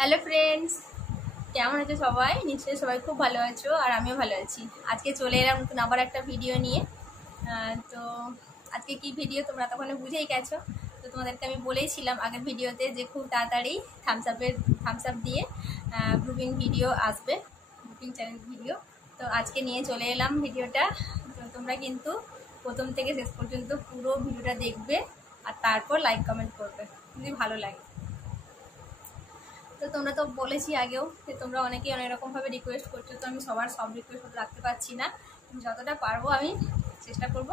Hello friends, কেমন আছো সবাই? নিশ্চয়ই সবাই খুব ভালো আছো, আর আমিও ভালো আছি। আজকে চলে এলাম নতুন আবার একটা ভিডিও নিয়ে। তো আজকে কি ভিডিও তোমরা তখন বুঝেই গেছো। তো তোমাদেরকে আমি বলেইছিলাম আগের ভিডিওতে যে খুব তাড়াতাড়ি থামস আপ দিয়ে গ্রুপিং ভিডিও আসবে, গ্রুপিং চ্যানেল ভিডিও। তো আজকে নিয়ে চলে এলাম ভিডিওটা। তো তোমরা কিন্তু প্রথম থেকে শেষ পর্যন্ত পুরো ভিডিওটা দেখবে, আর তারপর লাইক কমেন্ট করবে যদি ভালো লাগে। তো তোমরা তো বলেছি আগেও যে তোমরা অনেকেই অনেক রকমভাবে রিকোয়েস্ট করছো, তো আমি সবার সব রিকোয়েস্ট রাখতে পারছি না। যতটা পারবো আমি চেষ্টা করব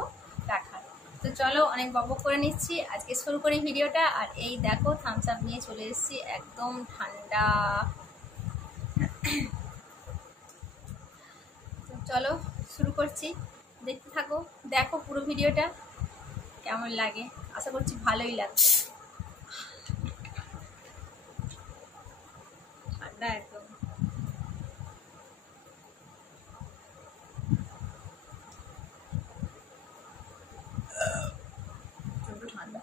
রাখার। তো চলো, অনেক বকবক করে নিচ্ছি, আজকে শুরু করি ভিডিওটা। আর এই দেখো, থামস আপ নিয়ে চলে এসেছি, একদম ঠান্ডা। তো চলো শুরু করছি, দেখতে থাকো, দেখো পুরো ভিডিওটা কেমন লাগে। আশা করছি ভালোই লাগবে। ঠান্ডা একদম। প্রচণ্ড ঠান্ডা।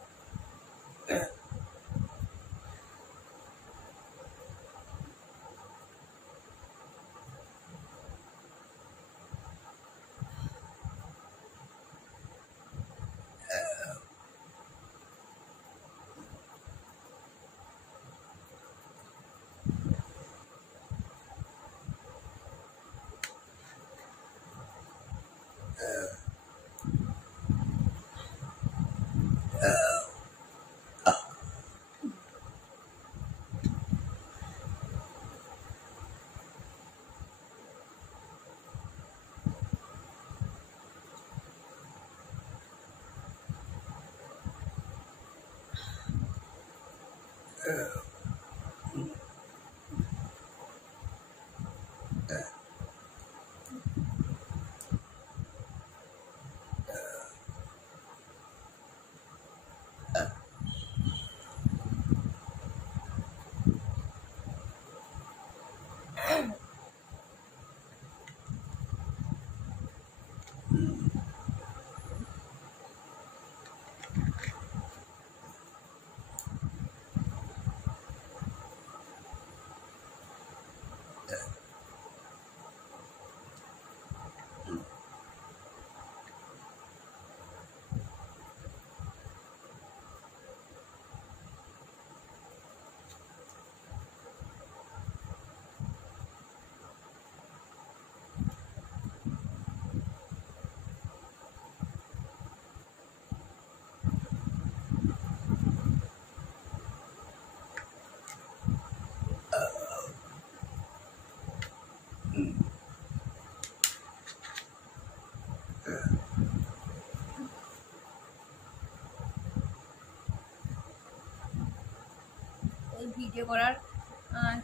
এই ভিডিও করার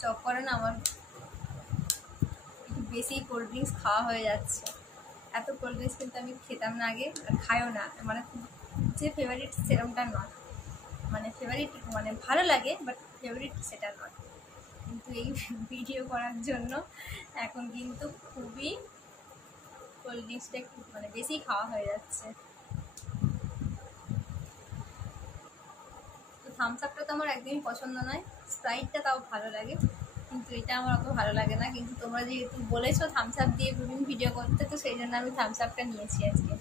চক্করে না আমার একটু বেশি কোল্ড ড্রিঙ্কস খাওয়া হয়ে যাচ্ছে। এত কোল্ড ড্রিঙ্কস কিন্তু আমি খেতাম না আগে, আর খাইও না। মানে যে ফেভারিট সেরমটা নয়, মানে ফেভারিট মানে ভালো লাগে, বাট ফেভারিট সেটা নয়। কিন্তু এই ভিডিও করার জন্য এখন কিন্তু খুবই কোল্ড ড্রিঙ্কসটা একটু মানে বেশি খাওয়া হয়ে যাচ্ছে। তো থামস আপটা তো আমার একদমই পছন্দ নয়, স্প্রাইটটা তাও ভালো লাগে, কিন্তু এটা আমার অত ভালো লাগে না। কিন্তু তোমরা যেহেতু বলেছো থামস আপ দিয়ে বিভিন্ন ভিডিও করতে, তো সেই জন্য আমি থামস আপটা নিয়েছি আজকে।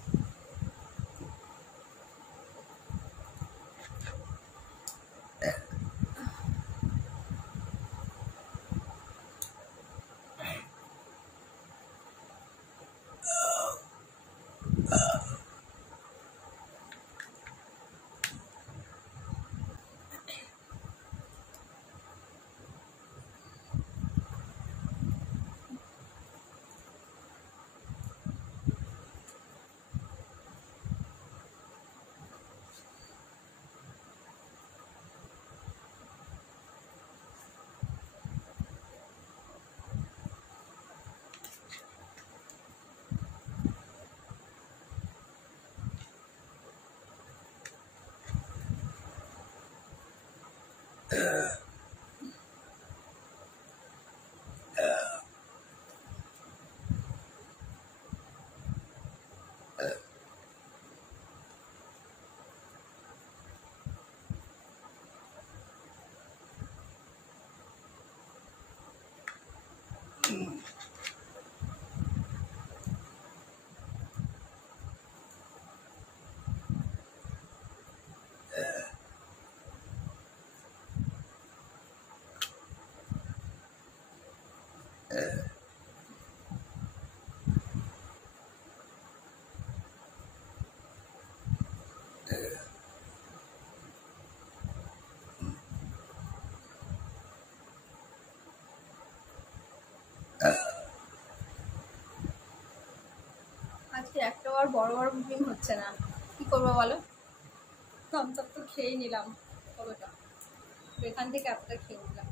আজকে একটা আর বড় বড় বুকিং হচ্ছে না, কি করবো বলো? থামস আপ তো খেয়ে নিলাম কতটা, এখান থেকে এতটা খেয়ে নিলাম।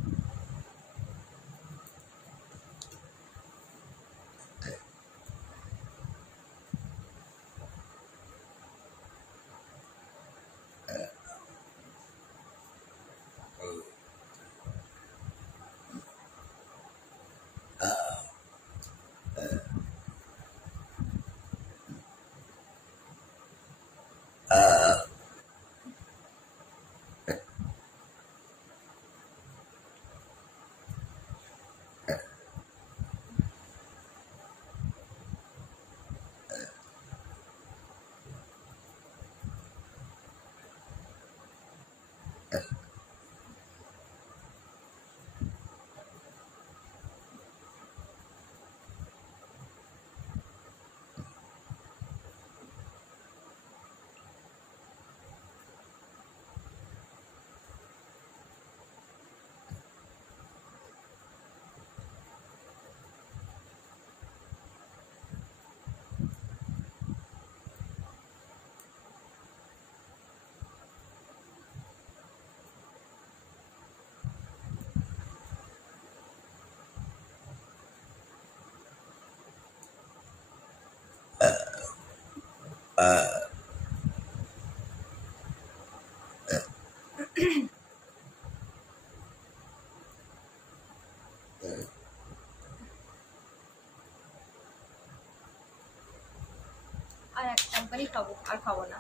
আর একবারই খাবো, আর খাবো না।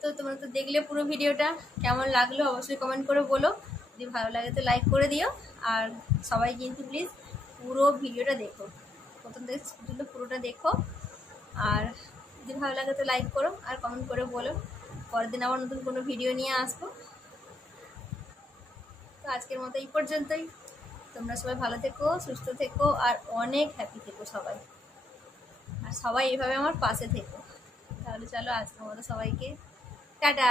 তো তোমরা তো দেখলে পুরো ভিডিওটা, কেমন লাগলো অবশ্যই কমেন্ট করে বলো। যদি ভালো লাগে তো লাইক করে দিও, আর সবাই কিন্তু প্লিজ পুরো ভিডিওটা দেখো, প্রথম থেকে পর্যন্ত পুরোটা দেখো। আর যদি ভালো লাগে তো লাইক করো আর কমেন্ট করে বলো। পরের দিন আবার নতুন কোনো ভিডিও নিয়ে আসবো। তো আজকের মতো এই পর্যন্তই। তোমরা সবাই ভালো থেকো, সুস্থ থেকো, আর অনেক হ্যাপি থেকো সবাই। আর সবাই এইভাবে আমার পাশে থেকো। তাহলে চলো আজকের মতো সবাইকে টাটা।